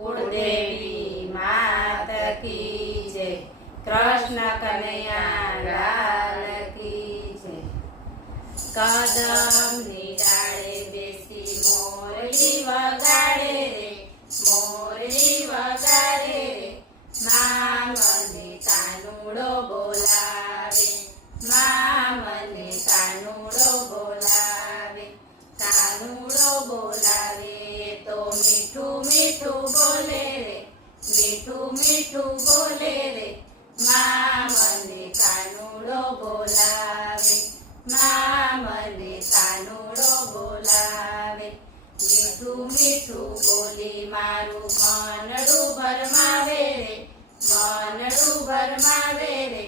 કુળદેવી માત કી જય, કૃષ્ણ કનૈયા લાલ કી જય। કદમની ડાળે બેસી મોરલી વગાડે રે, મોરલી વગાડે રે, મા મને કાનુડો બોલાવે, મા મને કાનુડો બોલાવે, કાનુડો બોલાવે તો મીઠું મીઠું બોલે રે, મીઠું મીઠું બોલે રે, મા મને કાનુડો બોલાવે, મા મને કાનુડો બોલાવે। મીઠું મીઠું બોલી મારું મનડું ભરમાવે રે, મનડું ભરમાવે રે,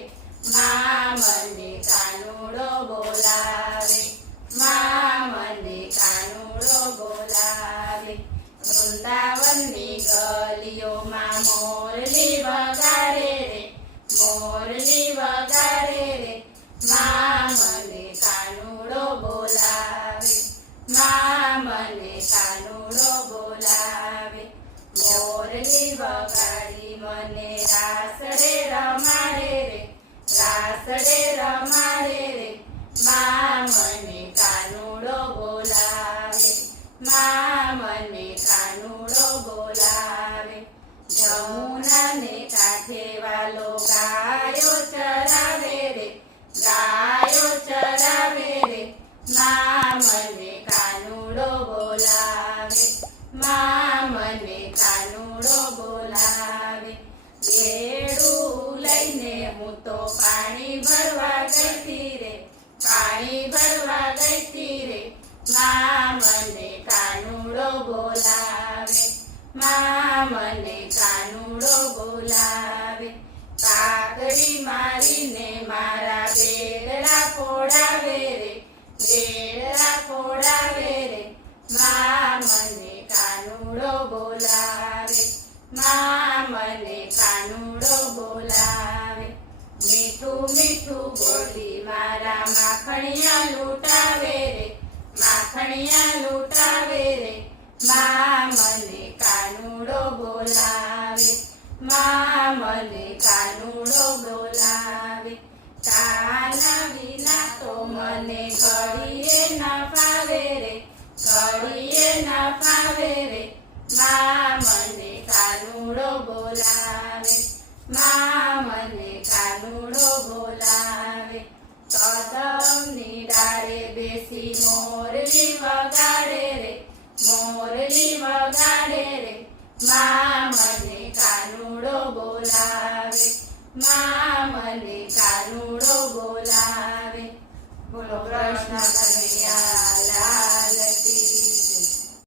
મા મને કાનુડો બોલાવે, મા મને કાનુડો બોલાવે। વૃંદાવનની ગલીઓમાં મોરલી વગાડે રે, મોરલી વગાડે રે, મા મને કાનુડો બોલાવે, મા મને કાનુડો બોલાવે। મોરલી વગાડી મને રાસડે રમાડે રે, રાસડે રમાડે રે, મા મને કાનુડો બોલાવે, મા મને કાનુડો બોલાવે। જમુનાને કાંઠે વાલો ગાયો ચરાવે રે, ગાયો ચરાવે રે, મા મને કાનુડો બોલાવે, મા મને કાનુડો બોલાવે। બેડું લઈને હું તો પાણી ભરવા ગઈતી રે, પાણી ભરવા ગઈતી રે, મા મને કાનુડો બોલાવે, મા મને કાનુડો બોલાવે। કાકડી મારીને મારા બેડડા ફોડાવે રે, બેડડા ફોડાવે રે, મા મને કાનુડો બોલાવે, મા મને કાનુડો બોલાવે। મીઠું મીઠું બોલી મારા માખણિયા લૂંટાવે રે, માખણિયા લૂંટાવે રે, મા મને કાનુડો બોલાવે, મા મને કાનુડો બોલાવે। કાના વિના તો મને ઘડીએ ન ફાવે રે, ઘડીએ ન ફાવે રે, મા મને કાનુડો બોલાવે, મા મને કાનુડો બોલાવે। કદમની ડાળે બેસી મોરલી વગાડે રે, મોરલી વગાડે રે, મા મને કાનુડો બોલાવે, મા મને કાનુડો બોલાવે। બોલો કૃષ્ણ કનૈયા